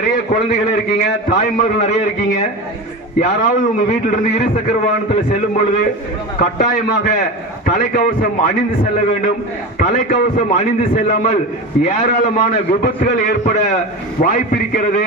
நிறைய குழந்தைகள் இருக்கீங்க, தாய்மார்கள் நிறைய இருக்கீங்க. யாராவது உங்க வீட்டில இருந்து இருசக்கர வாகனத்தில் செல்லும் பொழுது கட்டாயமாக தலைக்கவசம் அணிந்து செல்ல வேண்டும். தலைக்கவசம் அணிந்து செல்லாமல் ஏராளமான விபத்துகள் ஏற்பட வாய்ப்பு இருக்கிறது.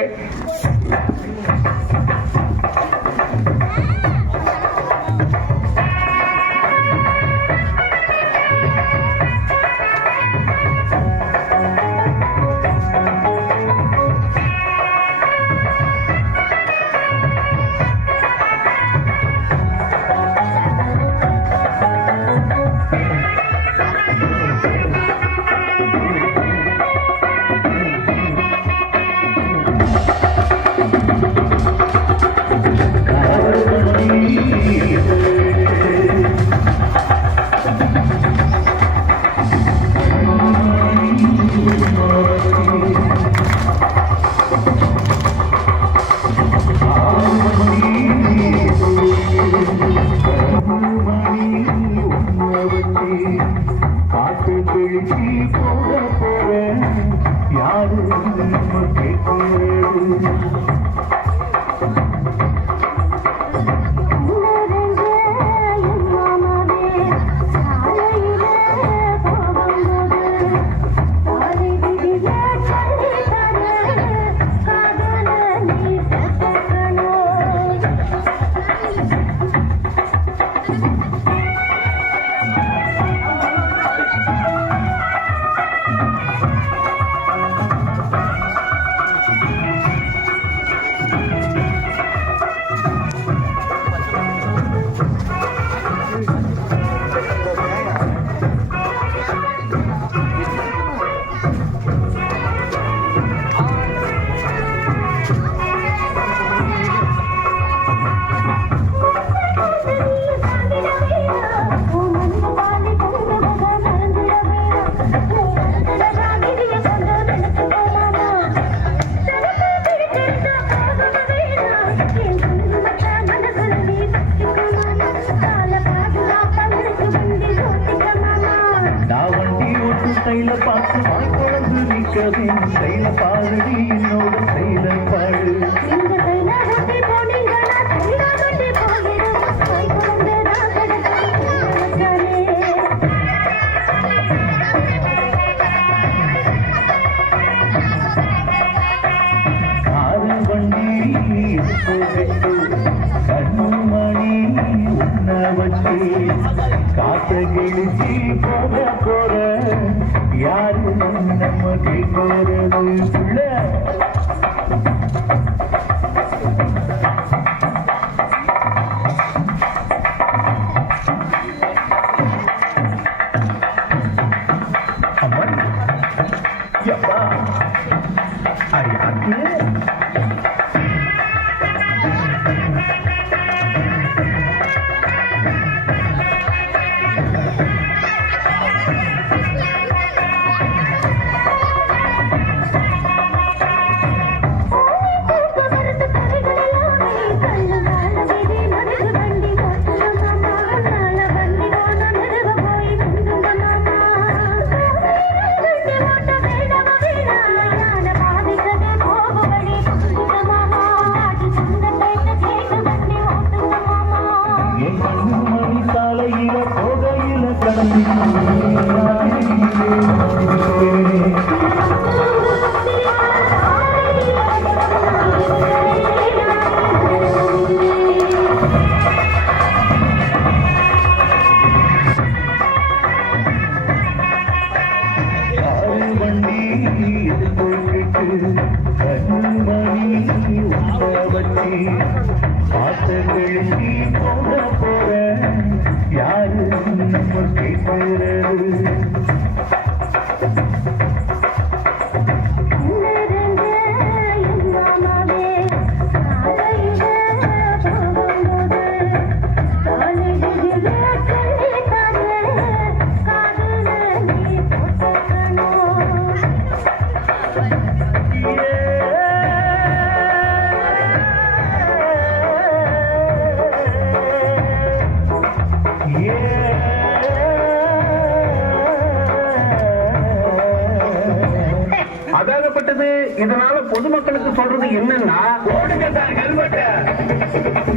இதனால பொதுமக்களுக்கு சொல்றது என்னன்னா, போடுங்க சார் ஹெல்மெட்ட,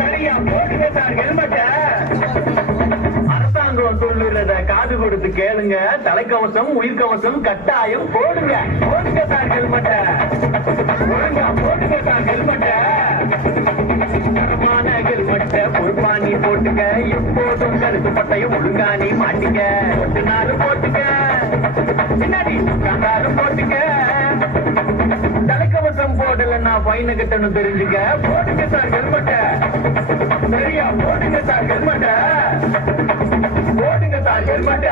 சரியா போடுங்க சார் ஹெல்மெட்ட. அரசாங்கம் சொல்லுறத காது கொடுத்து கேளுங்க. தலைக்கவசம் உயிர்கவசம் கட்டாயம் போடுங்க. போடுங்க சார் ஹெல்மெட்ட, ஒழுங்கா போடுங்க சார் ஹெல்மெட்ட. தரமான ஹெல்மெட்ட பொறுப்பாணி போட்டுக்க. எப்போதும் கருத்து பட்டையும் ஒழுங்காணி மாட்டிக்க. ஒட்டுனாலும் போட்டுக்க, பின்னாடி உட்கார்ந்தாலும் போட்டுக்க. தலைக்கவசம் போடலன்னா ஃபைன் கட்டணும் தெரிஞ்சுக்க. போடுங்க சார் ஹெல்மெட்ட, சரியா போடுங்க சார் ஹெல்மெட்ட, போடுங்க சார் ஹெல்மெட்ட.